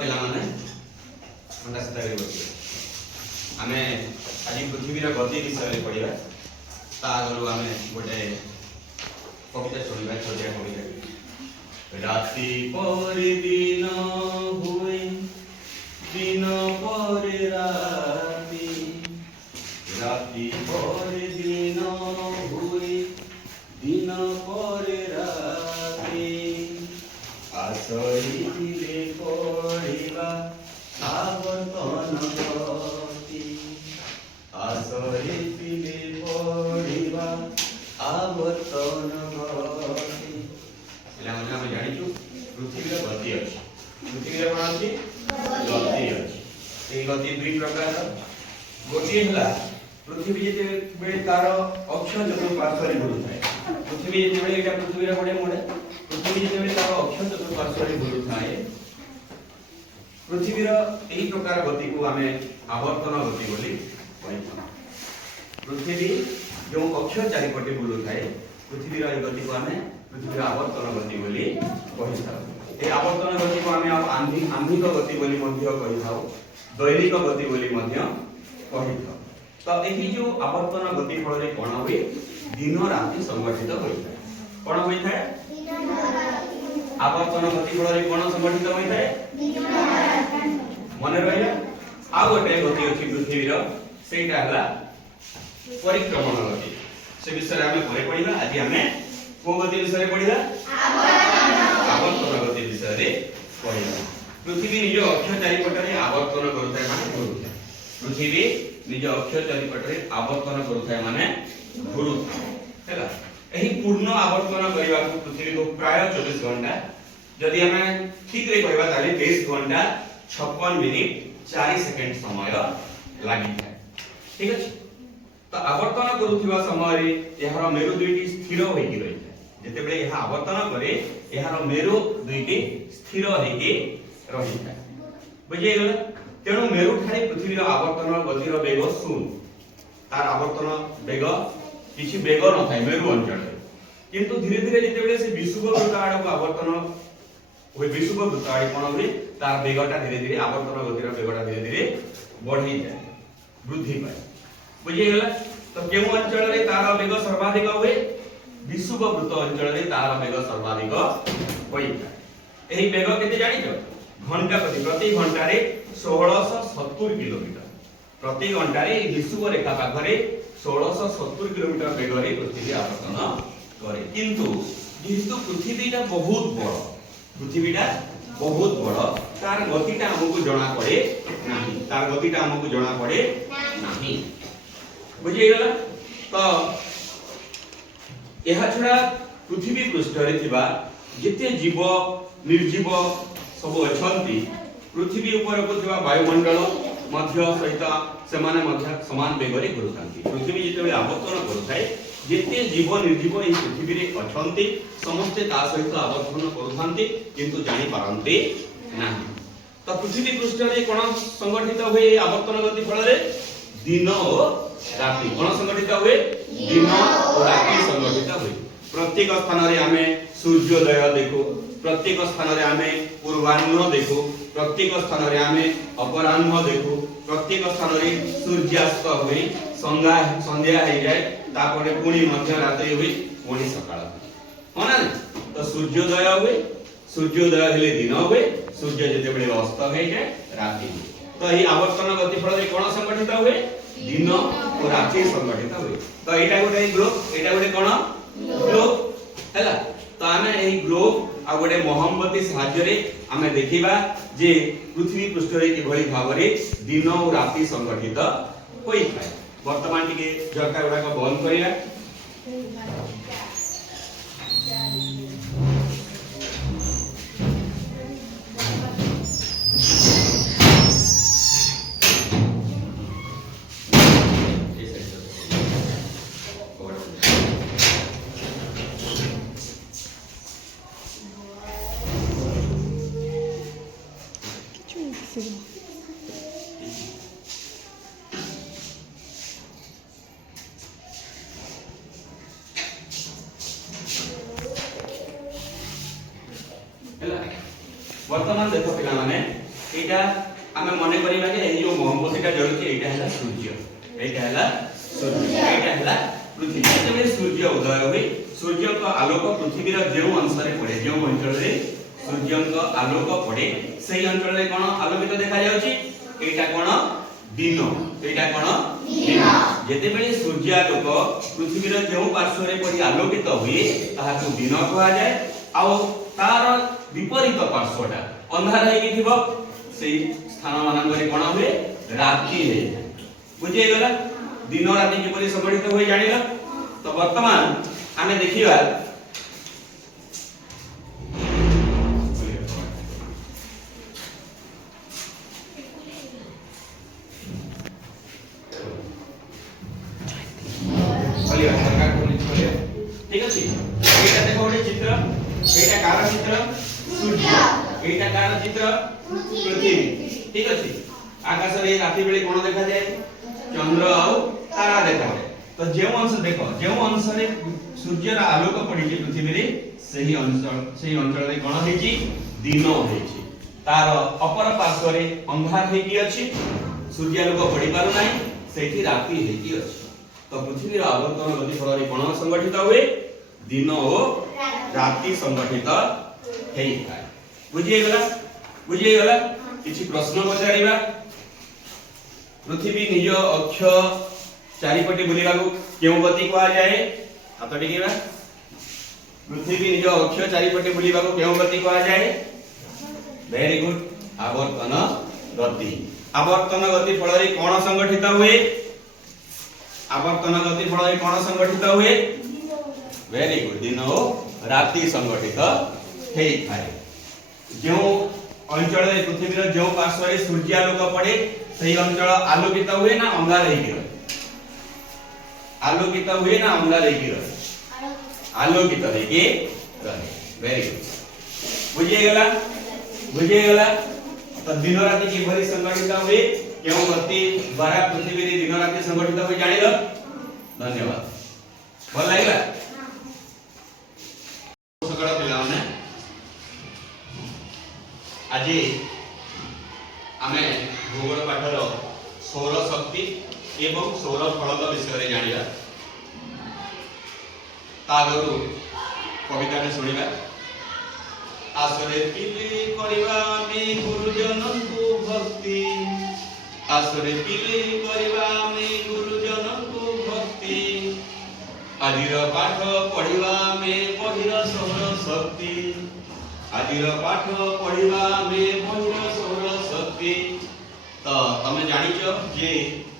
पिला माने अंडा सीधा कर बसिबे आमे आज पृथ्वी रा गति विषय पढिबा ता आगरु आमे गोटे कविता सुनिबा छोटिया कविता राति पर दिन हुए दिन पर राति राति पर दिन हुए दिन पर राति आसरिले पढिबा आवर्तन गति आसरिले पढिबा आवर्तन गति पिला माने हम जानिछु पृथ्वी रे गति अछि पृथ्वी रे कोन अछि गति अछि ए गति दुई प्रकार गोटे हला पृथ्वी जेते बेले तार अक्ष चतुर्पार्श्व घुरुଥାଏ पृथ्वी जेते बेले एटा पृथ्वी रे गोटे मोडे पृथ्वी जेते बेले तार अक्ष चतुर्पार्श्व घुरुଥାଏ पृथ्वी रो एही प्रकार गति को हमें आवर्तन गति बोली कहैछन पृथ्वी जो अक्ष चारिपटे बुलुଥାଏ पृथ्वी रो ए गति को हमें पृथ्वी रो आवर्तन गति बोली कहिथाउ ए आवर्तन गति को हमें आंधिक गति बोली मध्य कहिथाउ दैनिक गति बोली मध्य कहिथाउ तो एही जो आवर्तन गति फल रे कोन होई दिन राति संगठित होइଥାଏ कोन होइଥାଏ आवर्तन गति फल रे कोन संगठित होइଥାଏ दिन राति मने रहिला आ गोटे गति अछि पृथ्वी रो सेटा हला परिक्रमण गति से विषय हमें परे पढिबा आज हमें को गति विषय पढिबा आवर्तन गति विषय रे पढिबा पृथ्वी निज अक्ष चारिपटरे आवर्तन करथाय माने घुरुଥାଏ पृथ्वी निज अक्ष चारिपटरे आवर्तन करथाय माने घुरुଥାଏ हैला एही पूर्ण आवर्तन करिबा पृथ्वी को प्राय 24 घंटा जदि हमें ठीक रे कहबा ताले 23 घंटा 56 मिनिट 4 सेकंड समय लागि थाए ठीक अछि तो आवर्तन करूथिबा समय रे एहार मेरु दुईटी स्थिर होई रही थाए जते बेले एहा आवर्तन करे एहार मेरु दुईटी स्थिर होई रही थाए बुझे गेल तेणु मेरु ठारे पृथ्वी रो आवर्तन गतिर वेग शून्य तार आवर्तन वेग किछि वेग न थाए मेरु अंचल किंतु धीरे धीरे जते बेले से विषुववृत्त आड़ को आवर्तन ओइ विषुववृत्त आड़ कोन होई तार वेगटा धीरे धीरे आवर्तन गतिर वेगटा धीरे धीरे बढ़ी जाय वृद्धि पाए बुझे गेल तो केउ अंचल रे तार वेग सर्वाधिक होय विषुववृत्त अंचल रे तार वेग सर्वाधिक होई जाय एही वेग केते जानिछो घंटा प्रति घंटा रे 1670 किलोमीटर प्रति घंटा रे विषुव रेखा पाखरे 1670 किलोमीटर वेग रे पृथ्वी आवर्तन करे किंतु जेहेतु पृथ्वीटा बहुत बड़ पृथ्वीटा बहुत बड़ तार गतिटा हमकु जणा पड़े नाही तार गतिटा हमकु जणा पड़े नाही बुझि गेला तो एहा छडा पृथ्वी पृष्ठ रे थिबा जेते जीव निर्जीव सब अछंती पृथ्वी ऊपर को थिबा वायुमंडल मध्य सहित सेमाने मध्य समान वेग रे घुरुथांती पृथ्वी जेते आवर्तन करूथाय जेते जीव निर्जीव ए पृथ्वी रे अछंती समस्त ता सहित आवर्तन करूथांती किंतु जानि पारंती नाही तो पृथ्वी पृष्ठ रे कोन संगठित होय आवर्तन गति फल रे दिन और राति कोन संगठित होय दिन और राति संगठित होय प्रत्येक स्थान रे हमें सूर्योदय देखो प्रत्येक स्थान रे हमें पूर्वाह्न देखो प्रत्येक स्थान रे हमें अपराह्न देखो प्रत्येक स्थान रे सूर्यास्त होई संध्या हो जाए तापरे पुणी मध्य रात्रि होई पुणी सकाळ होना तो सूर्योदय हुए सूर्योदय हेले दिन हुए सूर्य जते बेले अस्त हो जाए रात्रि तो एही आवर्तन गति फल रे कोन संगठित हुए दिन और रात्रि संगठित हुए तो एटा गोटे कोन ग्लोब हैला तो हमें एही ग्लोब आ गोटे मोहम्मती सहाय्य रे हमें देखिबा जे पृथ्वी पृष्ठ रे किभଳି भाबरे दिन और रात्रि संगठित होई थाए वर्तमान टिके झरका गुडा को बंद करिया वर्तमान देखो पिला माने एटा आमे मने करिबा जे एई जो मोमबत्तीटा जळुची एटा हैला सूर्य, एटा हैला सूर्य, एटा हैला पृथ्वी। जेबे सूर्य उदय होई सूर्य को आलोक पृथ्वी रा जेउ अंश रे पड़े, जेउ अंचल रे सूर्य को आलोक पड़े सेही अंचल रे कोन आलोकित देखा जाउची, एटा कोन दिन, एटा कोन दिन। जेते बेले सूर्य आलोक पृथ्वी रा जेउ पार्श्व रे पड़ी आलोकित हुई ताहा को दिन कहा जाय, आ तार विपरीत पार्श्वटा अंधार हे कि थिबो सेही स्थान मानंगरे कोन हुए रात्रि हे। बुझे गेला दिन राति किपरि संगठित होई जानिला। तो वर्तमान आमे देखिबा ठीक अछि। एटा देखो ଗୋଟେ चित्र, एटा कार चित्र सूर्य, एटा कार चित्र पृथ्वी। ठीक अछि। आकाश रे राति बेले कोन देखा जाय चंद्र और तारा देखा जाय। तो जेउ अंश देखो, जेउ अंश रे सूर्य रा आलोक पड़ी जे पृथ्वी रे सही अंचल रे कोन हेची दिन हेची। तार अपर पार्श्व रे अंधार हेकी अछि, सूर्य आलोक पड़ी पारु नाही, सेठी राति हेकी अछि। तो पृथ्वी रा आवर्तन गति फल रे कोन संगठित हुए दिन और राति संगठित हेई थाए। बुझिए गेला किछि प्रश्न पचारिबा। पृथ्वी निज अक्ष चारिपटे बुलिबा को केउ गति कहा जाय, हाथ टिकेबा। पृथ्वी निज अक्ष चारिपटे बुलिबा को केउ गति कहा जाय, वेरी गुड आवर्तन गति। आवर्तन गति फल रे कोन संगठित हुए, आवर्तन गति फल रे कोन संगठित हुए, वेरी गुड दिन और राति संगठित हेई थाए। जो अंचल रे पृथ्वी रे जो पार्श्व रे सूर्य आलोक पड़े सही अंचल आलोकित हुए ना अंगार हेकी रहे, आलोकित हुए ना अंगार हेकी रहे, आलोकित हेकी रहे। वेरी गुड बुझिए गेला। तो दिन राति किभरि संगठित हुए केउ गति द्वारा पृथ्वी रे दिन राति संगठित होई जानिलो। धन्यवाद। भल लागला सकाळ पिलाने आज आमे भूगोल पाठर सौर शक्ति एवं सौर फलक विषय रे जानिबा। तागरु कविता ने सुनिबा। आसरे पिले करिबा मे गुरुजन को भक्ति, आसरे पिले करिबा मे गुरुजन को भक्ति, आजिर पाठ पढ़िबा मे बहिर सौर शक्ति, आजिर पाठ पढ़िबा मे बहिर सौर शक्ति। तो तमे जानिचो जे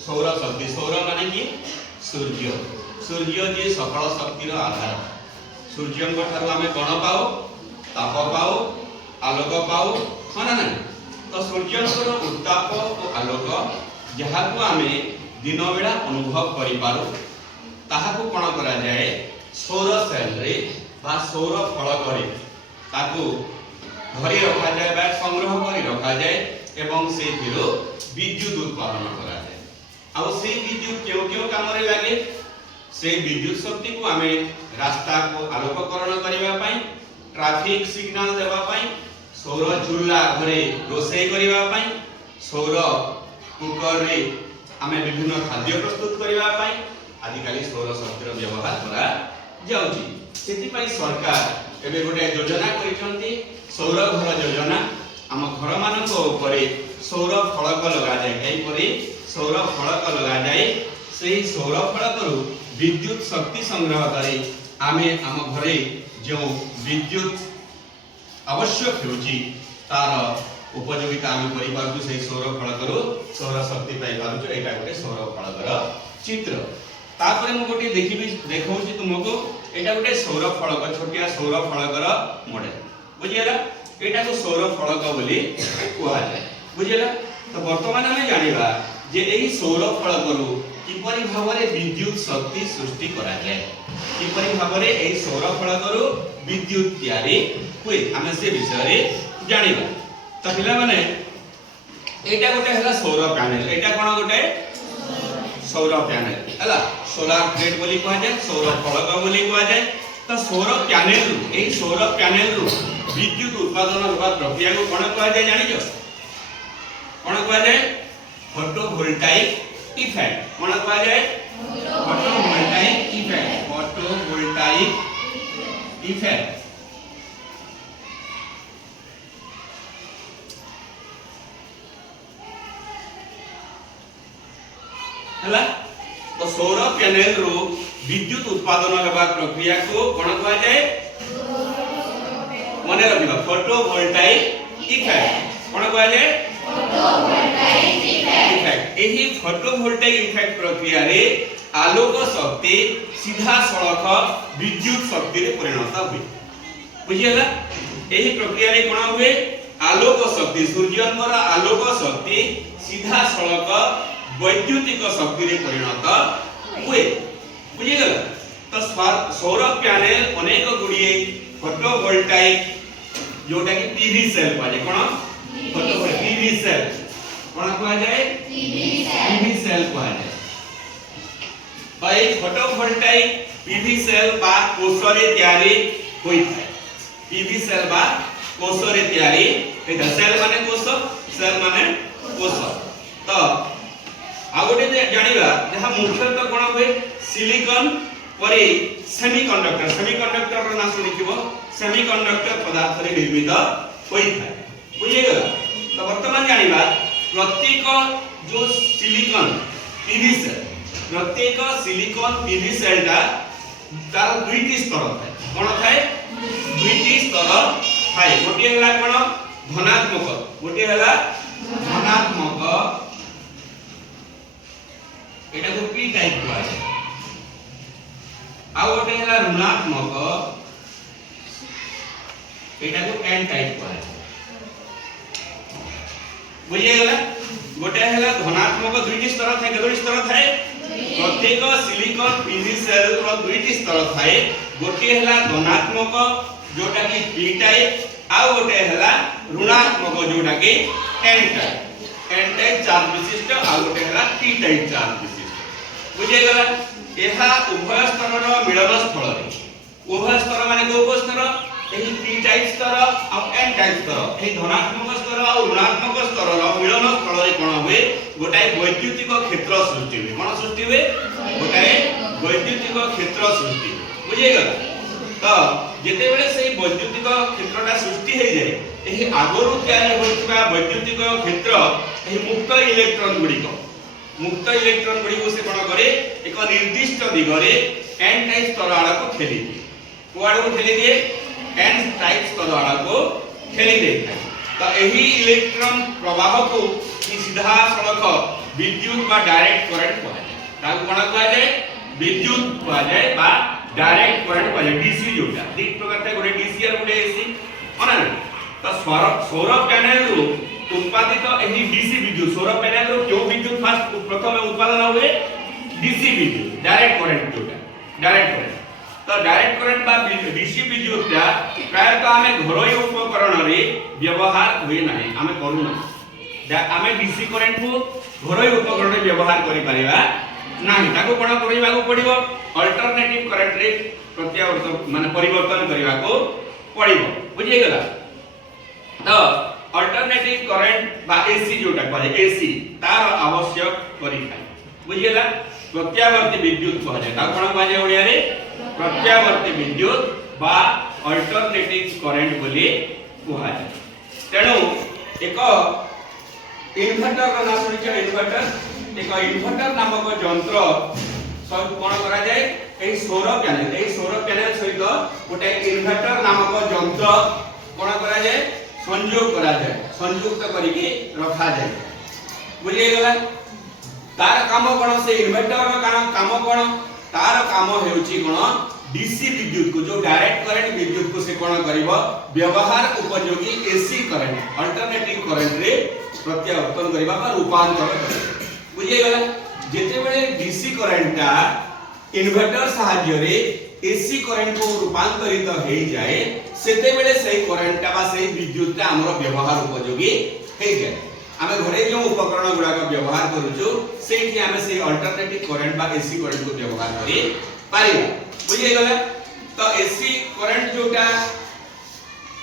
सौर शक्ति, सौर माने कि सूर्य, सूर्य जे सकल शक्तिर आधार। सूर्य को ठारो आमे कोन पाओ, ताप पाओ, आलोक पाओ, हां ना। तो सूर्य को उत्ताप और आलोक जहा को आमे दिन बेला अनुभव करि पारो ताहा को कोन करा जाय सौर सेल रे बा सौर फलक रे ताकू धरी रखा जाए बा संग्रह करी रखा जाए एवं से फिरो विद्युत उत्पादन करा जाए। आ से विद्युत केउ काम रे लागे, से विद्युत शक्ति को आमे रास्ता को आलोककरण करिबा पई, ट्रैफिक सिग्नल देबा पई, सौर चूल्हा घरे रोषेई करिबा पई, सौर कुकर रे आमे विभिन्न खाद्य प्रस्तुत करिबा पई आदिकाली सौर शक्तिर व्यवहार करा जाउची। सेति पई सरकार एबे गोटे योजना करिसंती सौर घर योजना। आम घर मानक ऊपर सौर फलक लगा जाए, एई परी सौर फलक लगा जाए। सेही सौर फलक रु विद्युत शक्ति संग्रह करी आमे आम घरे जो विद्युत आवश्यक होची तार उपयोगिता आमे करि पारु। सेही सौर फलक रु सौर शक्ति पाई पारु। एटा गोटे सौर फलकर चित्र। तापर मु गोटे देखिबी देखौची तुमको। एटा गोटे सौर फलक, छोटिया सौर फलकर मॉडल। बुझियला एटा को सौर फलक बोली कुआ जाय। बुझियला। तो वर्तमान हमें जानिबा जे एही सौर फलक रु किपरि भाबरे विद्युत शक्ति सृष्टि करा जाय, किपरि भाबरे एही सौर फलक रु विद्युत तयारी हुए हमें से विषय रे जानिबा। तो पिला माने एटा गोटे हला सौर पैनल। एटा कोन गोटे सौर पैनल हला, सोलार प्लेट बोली कहा जाय, सौर फलक बोली कहा जाय। तो सौर पैनल रु एही सौर पैनल रु विद्युत उत्पादन होबा प्रक्रिया को कोन कहा जाय जानि जो कोन कहवा जाय फोटोवोल्टाइक इफेक्ट कोन कहवा जाय फोटोवोल्टाइक इफेक्ट हला तो सौर पैनल रो विद्युत उत्पादन हेबा प्रक्रिया को कोन कहवा जाय मने रखिबा फोटोवोल्टाइक इफेक्ट कोन कहवा जाय फोटोवोल्टाइक इफेक्ट एही फोटोवोल्टाइक इफेक्ट प्रक्रिया रे आलोक शक्ति सीधा सड़क विद्युत शक्ति रे परिणत हुए बुझियला एही प्रक्रिया रे कोन हुए आलोक शक्ति सूर्यंकर आलोक शक्ति सीधा सड़क वैद्युतिक शक्ति रे परिणत हुए बुझिगला तो सौर पैनल अनेक गुड़िए फोटोवोल्टाइक जोटा कि पीवी सेल पाजे कोन फोटोवोल्टाइक पीवी सेल कोन कहवा जाय पीवी सेल कहवा जाय बाय फोटोवोल्टाइक पीवी सेल बा कोषरे तयारी होई थाए पीवी सेल बा कोषरे तयारी एटा सेल माने कोष तो आ गोटे जानिबा जहा मुख्यतः कोन होय सिलिकॉन परे सेमीकंडक्टर रो नाम सुनिथिबो सेमीकंडक्टर पदार्थ रे निर्मित होई थाए बुझिएगा तो वर्तमान जानिबा प्रत्येक जो सिलिकॉन पीवी सेल ता तार दुईटी स्तर थाए कोन थाए दुईटी स्तर थाए गोटे हला कोन धनात्मक गोटे हला धनात्मक एटा को पी टाइप को आए आ गोटे हला ऋणात्मक एटा को एन टाइप को आए बुझिएला गोटे हला धनात्मक दुईटी स्तर थाए केतोटी स्तर थाए प्रत्येक सिलिकॉन पीवी सेल रो दुईटी स्तर थाए गोटे हला धनात्मक जोटा कि पी टाइप आ गोटे हला ऋणात्मक जोटा कि एन टाइप चार्ज विशिष्ट आ गोटे हला पी टाइप चार्ज विशिष्ट बुझिएगा एहा उभय स्तर रो मिलन स्थल रे उभय स्तर माने को स्तर एही पी टाइप स्तर आ एन टाइप स्तर एही धनात्मक स्तर आ ऋणात्मक स्तर रो मिलन स्थल रे कोन होय गोटाए वैद्युतिक क्षेत्र सृष्टि होय कोन सृष्टि होय गोटाए वैद्युतिक क्षेत्र सृष्टि बुझिएगा तो जेते बेले सेही वैद्युतिक क्षेत्रटा सृष्टि हे जाय एही आगरु तयारी होइतबा वैद्युतिक क्षेत्र एही मुक्त इलेक्ट्रॉन गुडी को से कोन करे एक निर्दिष्ट दिगरे एन टाइप स्तर आड़ा को ठेली दिए कोआड़ को ठेली दिए एन टाइप स्तर आड़ा को ठेली दे तो एही इलेक्ट्रॉन प्रवाह को सीधा सड़क विद्युत बा डायरेक्ट करंट कहै ताको कोन कहै विद्युत कहै बा डायरेक्ट करंट कहै डीसी जोटा दीक प्रकार था गोटे डीसी और गोटे एसी ओना तो सौर पैनल रो उत्पादित एही डीसी विद्युत सौर पैनल रो क्यों विद्युत फास्ट प्रथम उत्पादन हुए डीसी विद्युत डायरेक्ट करंट जोटा डायरेक्ट करंट तो डायरेक्ट करंट बा डीसी विद्युत ता प्रायतः हमें घरोई उपकरण रे व्यवहार हुए नाही हमें करू ना हमें डीसी करंट को घरोई उपकरण रे व्यवहार करि परिबा नाही ताको कोन करिबा को पड़िबो अल्टरनेटिव करंट रे प्रत्यावर्तन माने परिवर्तन करिबा को पड़िबो बुझिए गेला तो अल्टरनेटिव करंट बा एसी जोटा कहै एसी तार आवश्यक करि थाए बुझिएला प्रत्यावर्ती विद्युत कहै ता कोन कहै ओडिया रे प्रत्यावर्ती विद्युत बा अल्टरनेटिव करंट बोली कहै तेनु एक इन्वर्टर का नाम सुनिछ इन्वर्टर नामक यंत्र सब कोन करा जाय एही सौर पैनल सहित गोटे इन्वर्टर नामक यंत्र कोन करा जाय संयुक्त करिके रखा जाय बुझिए गेला तार काम कोन से इन्वर्टर काम कोन तार काम हेउची कोन डीसी विद्युत को जो डायरेक्ट करंट विद्युत को से कोन करिवो व्यवहार उपयोगी एसी करंट अल्टरनेटिव करंट रे प्रत्यावर्तन करिबा बा रूपांतर बुझिए गेला जेते बेले डीसी करंटटा इन्वर्टर सहाय्य रे एसी करंट को रूपांतरित हे जाए सेते बेले सही करंटटा बा सही विद्युतटा हमर व्यवहार उपयोगी हे जाए आमे घरे जो उपकरण गुडा का व्यवहार करूछु सेठी आमे से अल्टरनेटिव करंट बा एसी करंट को व्यवहार करी पारिबा बुझिए गेला तो एसी करंट जोटा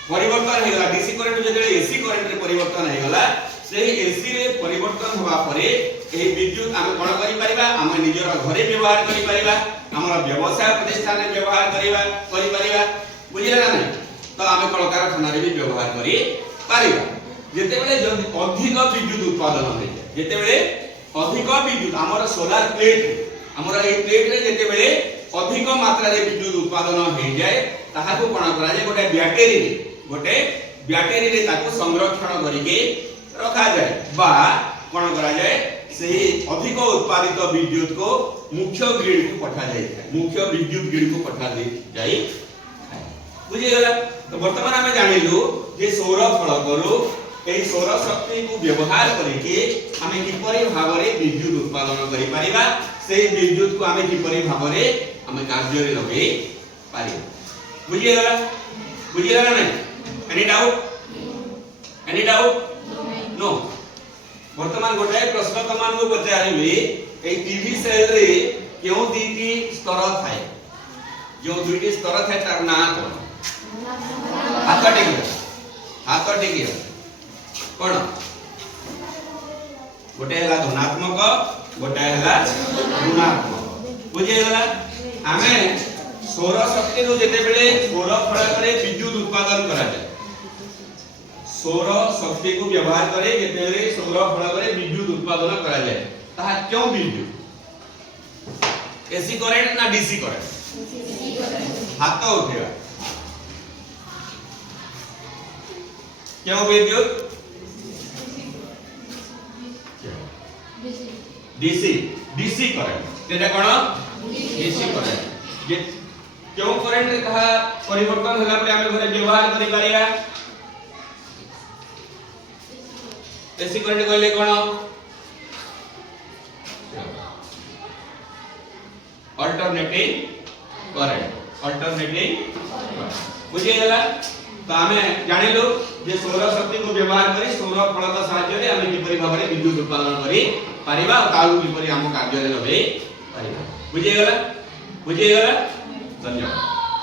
परिवर्तन हे गला डीसी करंट जेते एसी करंट रे परिवर्तन हे गला से एसी रे परिवर्तन होबा परे एही विद्युत आमे कोन करि परिबा आमे निजर घरे व्यवहार करि परिबा हमर व्यवसाय प्रतिष्ठान रे व्यवहार करि परिबा बुझिला ना नहीं तो आमे कलकारखाना रे भी व्यवहार करि परिबा जेते बेले अधिक विद्युत उत्पादन होय जेते बेले अधिक विद्युत हमर सोलार प्लेट हमर ए प्लेट रे जेते बेले अधिक मात्रा रे विद्युत उत्पादन हो जाए ताहा को कोन करा जाय गोटे बैटरी रे ताको संरक्षण करिके रखा जाए बा कोन करा जाए से अधिक उत्पादित विद्युत को मुख्य ग्रिड को पठा जाए मुख्य विद्युत ग्रिड को पठा दे जाए बुझी गला तो वर्तमान हमें जानिलु जे सौर फलकरू ए सौर शक्ति को व्यवहार करिके हमें किपरि भाबरे विद्युत उत्पादन करि परिबा से विद्युत को हमें किपरि भाबरे हमें कार्य रे लगे पारि बुझी गला नहीं एनी डाउट नो वर्तमान गोटे प्रश्न तमान को पचारिबे ए टीवी सेल रे केउ दुईटी स्तर थाए जो दुईटी स्तर थाए तार ना कोन हाथ टेकी कोन गोटे हला धनात्मक गोटे हला ऋणात्मक बुझे गला हमें सौर शक्ति रो जेते बेले सौर फलक रे विद्युत उत्पादन करा जाय सौर शक्ति को व्यवहार करे जेते बेले सौर फलक रे विद्युत उत्पादन करा जाय ता क्यों विद्युत एसी करंट ना डीसी करंट हाथ उठेगा क्यों विद्युत डीसी करंट जेटा कोन डीसी करंट जे क्यों करंट कहा परिवर्तन होला पर हमें घरे व्यवहार करि पारिया एसी करंट कहले कोन अल्टरनेटिंग करंट बुझे गला तो हमें जानिलु जे सौर शक्ति को व्यवहार करी सौर फलक सहायता रे हमें किपरि भाबरे विद्युत उत्पादन करी पारिबा ताऊ किपरि हम कार्य रे लगे पारिबा बुझे गला धन्यवाद।